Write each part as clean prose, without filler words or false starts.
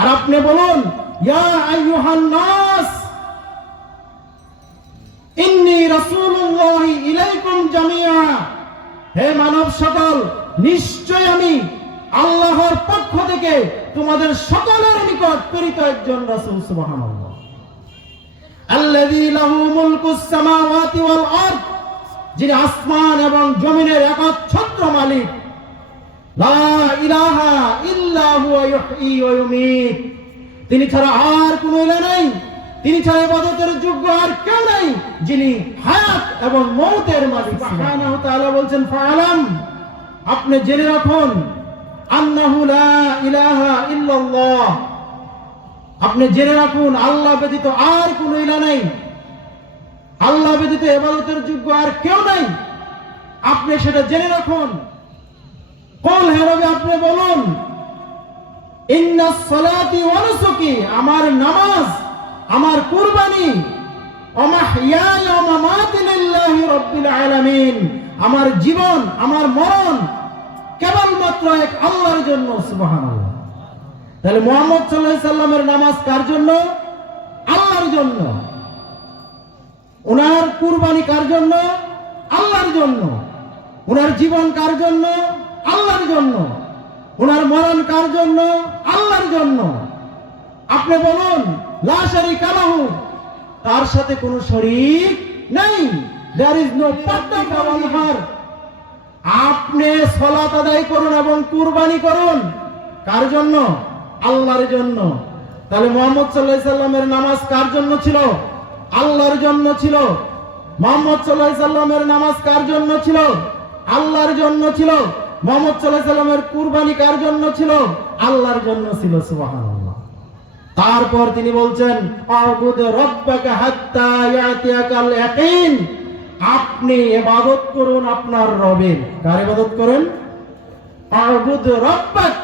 আর আপনি বলুন, ইয়া আইয়ুহান নাস ইন্নী রাসূলুল্লাহি ইলাইকুম জামিআ, হে মানব সকল, নিশ্চয় আমি আল্লাহর পক্ষ থেকে তোমাদের সকলের নিকট প্রেরিত একজন রাসূল। সুবহানাল্লাহ। আল্লাযী লাহু মুলকুস সামাওয়াতি ওয়াল আরদ, যিনি আসমান এবং জমিনের একচ্ছত্র মালিক। লা ইলাহা ইল্লা হুয়া ইহয়ী ওয়া ইউমীত, তিনি ছাড়া আর কোনো ইলাহ নেই, তিনি ছাড়া ইবাদতের যোগ্য আর কেউ নেই, যিনি হায়াত এবং মওতের মালিক। সুবহানাহু ওয়া তাআলা বলছেন, ফাআলাম, আপনি জেনে রাখুন, আন্নাহু লা ইলাহা ইল্লাল্লাহ, আপনি জেনে রাখুন আল্লাহ ব্যতীত আর কোনো ইলাহ নেই, আল্লাহ ব্যতীত ইবাদতের যোগ্য আর কেউ নেই, আপনি সেটা জেনে রাখুন। কুল, হে নবী আপনি বলুন, ইন্নাস সালাতি ওয়া নুসুকি, আমার নামাজ, আমার কুরবানি, ওয়া মাহইয়ায়া ওয়া মামাতি লিল্লাহি রাব্বিল আলামিন, আমার জীবন, আমার মরণ কেবলমাত্র এক আল্লাহর জন্য। সুবহানাল্লাহ। তাহলে মুহাম্মদ সাল্লাল্লাহু আলাইহি সাল্লামের নামাজ কার জন্য? আল্লাহর জন্য। ওনার কুরবানি কার জন্য? আল্লাহর জন্য। ওনার জীবন কার জন্য? আল্লাহর জন্য। ওনার মরণ কার জন্য? আল্লাহর জন্য। আপনি বলুন, লা শারীকা লাহু, তার সাথে কোনো শরীক নেই। There is no partner on her. আপনি সালাত আদায় করুন এবং কুরবানি করুন কার জন্য? আল্লাহর জন্য। তাহলে মুহাম্মদ সাল্লাল্লাহু আলাইহি সাল্লামের নামাজ কার জন্য ছিল? আল্লাহর জন্য ছিল। মুহাম্মদ সাল্লাল্লাহু আলাইহি সাল্লামের নামাজ কার জন্য ছিল? আল্লাহর জন্য ছিল। মুহাম্মদ সাল্লাল্লাহু আলাইহি সাল্লামের কুরবানি কার জন্য ছিল? আল্লাহর জন্য ছিল। সুবহানাল্লাহ। তারপর তিনি বলছেন, আ'বুদ রাব্বাকা হাত্তা ইয়াতিয়াকাল ইয়াকিন, আপনি ইবাদত করুন আপনার রবের। কার ইবাদত করেন? আ'বুদ রাব্বাক,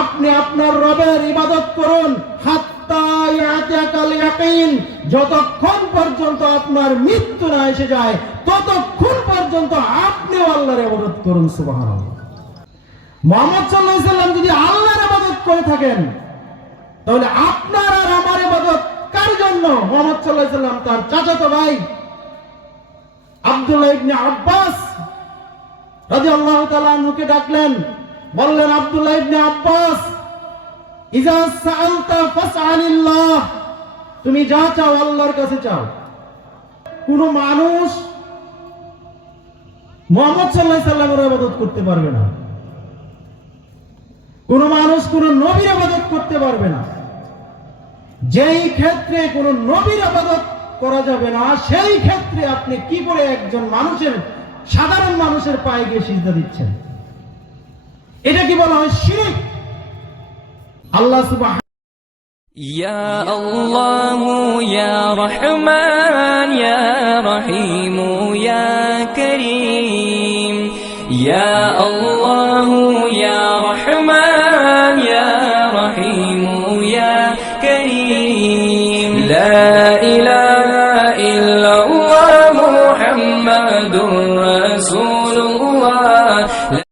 আপনি আপনার রবের ইবাদত করুন, হাত্তা ইয়াতিয়াকাল ইয়াকিন, যতক্ষণ পর্যন্ত আপনার মৃত্যু না এসে যায় ততক্ষণ পর্যন্ত আপনি আল্লাহর ইবাদত করুন। সুবহানাল্লাহ। মুহাম্মদ সাল্লাল্লাহু আলাইহি সাল্লাম যদি আল্লাহর ইবাদত করে থাকেন, তাহলে আপনার আর আমার ইবাদত কার জন্য? মুহাম্মদ সাল্লাল্লাহু আলাইহি সাল্লাম তার চাচাতো ভাই আব্দুল্লাহ ইবনে আব্বাস রাদিয়াল্লাহু তাআলা আনহুকে ডাকলেন, বললেন, আব্দুল্লাহ ইবনে আব্বাস, ইজা সাআলতা ফাসআলিল্লাহ, তুমি যা চাও আল্লাহর কাছে চাও। কোন মানুষ মুহাম্মদ সাল্লাল্লাহু আলাইহি সাল্লামের ইবাদত করতে পারবে না, কোন মানুষ কোন নবীর ইবাদত করতে পারবে না। যেই ক্ষেত্রে কোন নবীর ইবাদত করা যাবে না, সেই ক্ষেত্রে আপনি কি করে একজন মানুষের, সাধারণ মানুষের পায়ে গিয়ে সিজদা দিচ্ছেন? এটা কি বলা হয়? শিরক। আল্লাহ সুবহানাহু ইয়া আল্লাহু ইয়া রহমান ইয়া রহিম ইয়া করিম, ইয়া আল্লাহু ইয়া রহমান ইয়া রহিম ইয়া করিম।